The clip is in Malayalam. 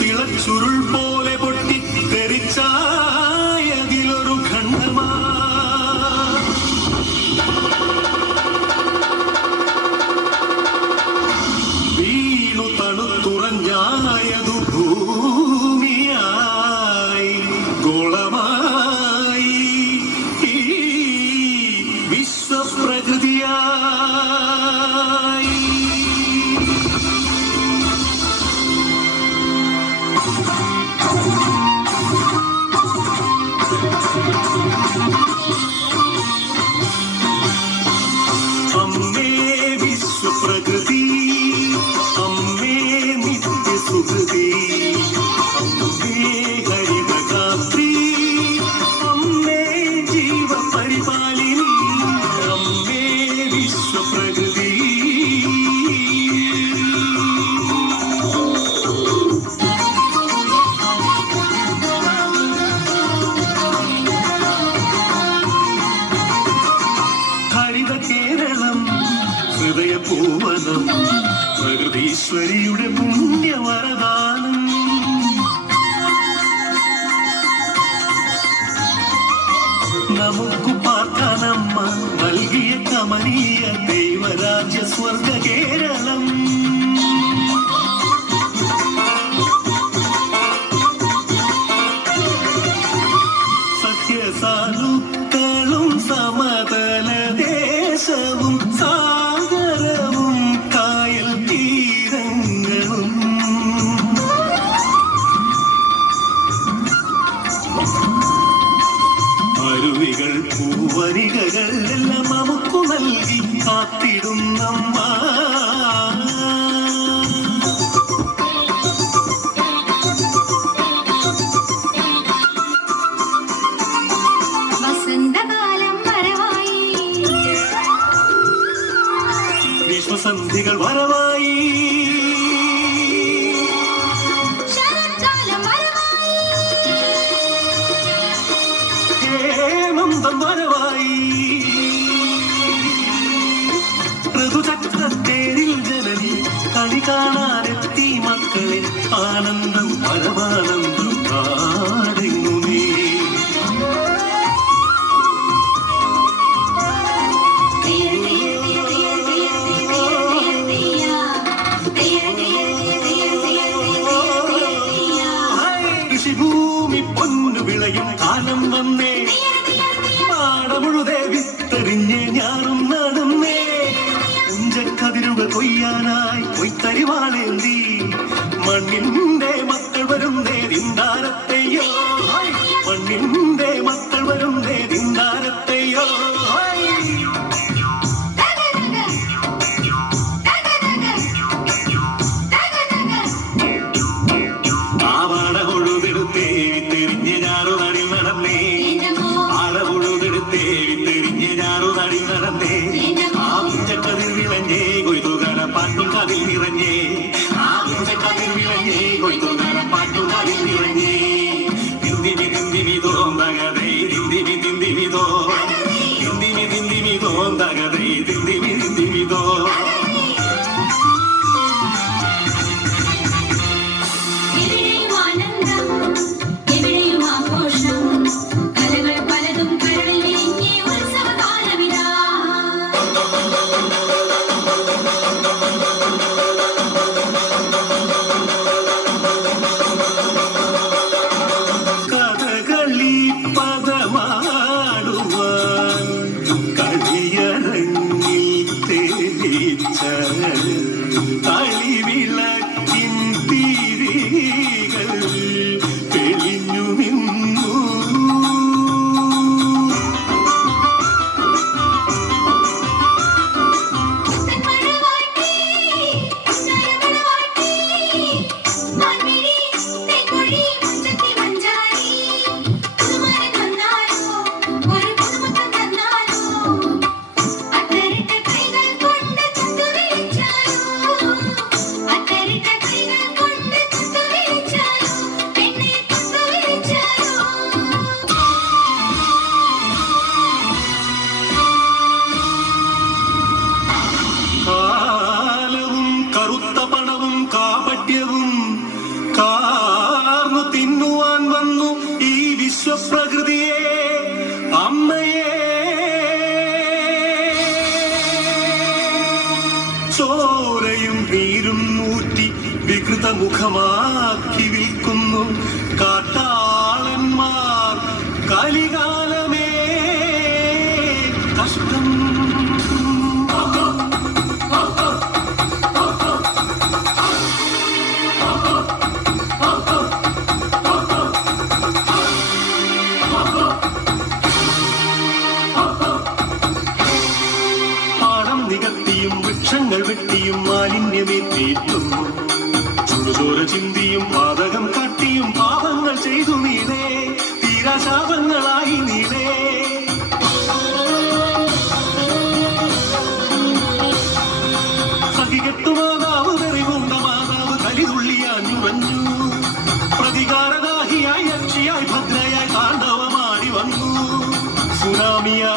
തിളച്ചുരുൾ പോലെ പൊട്ടി തെറിച്ചായതിലൊരു ഖണ്ഡമാ വീണു തണുത്തുറഞ്ഞായതു ഭൂമിയായി ഗോളമായി വിശ്വപ്രകൃതിയായി. അമ്മേ വിശ്വപ്രകൃതി, അമ്മേ നിത്യസുഹൃതി, അമ്മേ ഹരിതഗാത്രി, അമ്മേ ജീവപരിപാലിനി, അമ്മേ വിശ്വപ്രകൃതി. കേരളം ഹൃദയപൂവനം, പ്രകൃതീശ്വരിയുടെ പുണ്യവരദാനം. നമുക്കു പാർക്കാനമ്മ നൽകിയ കമനീയ ദൈവരാജ്യ സ്വർഗ കേരളം. സത്യസാനുക്കളും സമതല ദേശവും സാഗരവും കായൽ തീരങ്ങളും അരുവികൾ പൂവരികകൾ എല്ലാം നമുക്കു നൽകി കാത്തിടുന്നമ്മ. ഗ്രീഷ്മസന്ധികൾ വരവായി, ഹേമന്തം വരവായി, ഋതുചക്രത്തേരിൽ ജനനി കളി കാണാനെത്തി മക്കളെ. ആനന്ദം പരമാനന്ദം പാടുന്നു നീ. കൃഷിഭൂമി പൊന്നു വിളയും കാലം വന്നേ, പാടമുഴുതേ വിത്തെറിഞ്ഞ് ഞാറും നടന്നേ. ഉഞ്ചക്കതിരുകൾ കൊയ്യാനായി കൊയ്ത്തരിവാളേന്തി മണ്ണിന്റെ മക്കൾ വരുന്നേ ദിന്താരത്തെയോ, മണ്ണിന്റെ മക്കൾ വരുന്നേ ദിന്താരത്തെയോ. ആവാടമുഴുതെടുത്തേ വിത്തെറിഞ്ഞ് ഞാറുനടിൽ നടന്നേ, ആടമുഴുതെടുത്തേ വിത്തെറിഞ്ഞ് ഞാറുനടിൽ നടന്നേ. ആ ഉച്ചക്കതിർ വിളഞ്ഞേ കൊയ്ത്തുകാര പാട്ടും കതിൽ നിറഞ്ഞേ, ആ ഉച്ചക്കതിർ വിളഞ്ഞേ കൊയ്ത്തുകാര പാട്ടും കതിൽ നിറഞ്ഞേ. തിന്തിനി തിന്തിനിതോ നഗരേ തിന്തിനി തിന്തിനിതോ, വിശ്വപ്രകൃതിയെ അമ്മയെ ചോരയും നീരും ഊറ്റി വികൃതമുഖമാക്കി വിൽക്കുന്നു കാട്ടാളന്മാർ. കലികാലമേ കഷ്ടം. പാടം നികത്തിയും വൃക്ഷങ്ങൾ വെട്ടിയും മാലിന്യമേറ്റിയിട്ടുന്നു. ചുടുചോര ചിന്തിയും പാതകം കാട്ടിയും പാപങ്ങൾ ചെയ്തു നീളേ തീരാശാപങ്ങളായി നീളേ. സഹികെട്ടു മാതാവ് വെറികൊണ്ട മാതാവ് കലിതുള്ളിയാഞ്ഞുറഞ്ഞു. പ്രതികാരദാഹിയായി യക്ഷിയായി ഭദ്രയായി താണ്ഡവമാടി വന്നു. സുനാമിയാ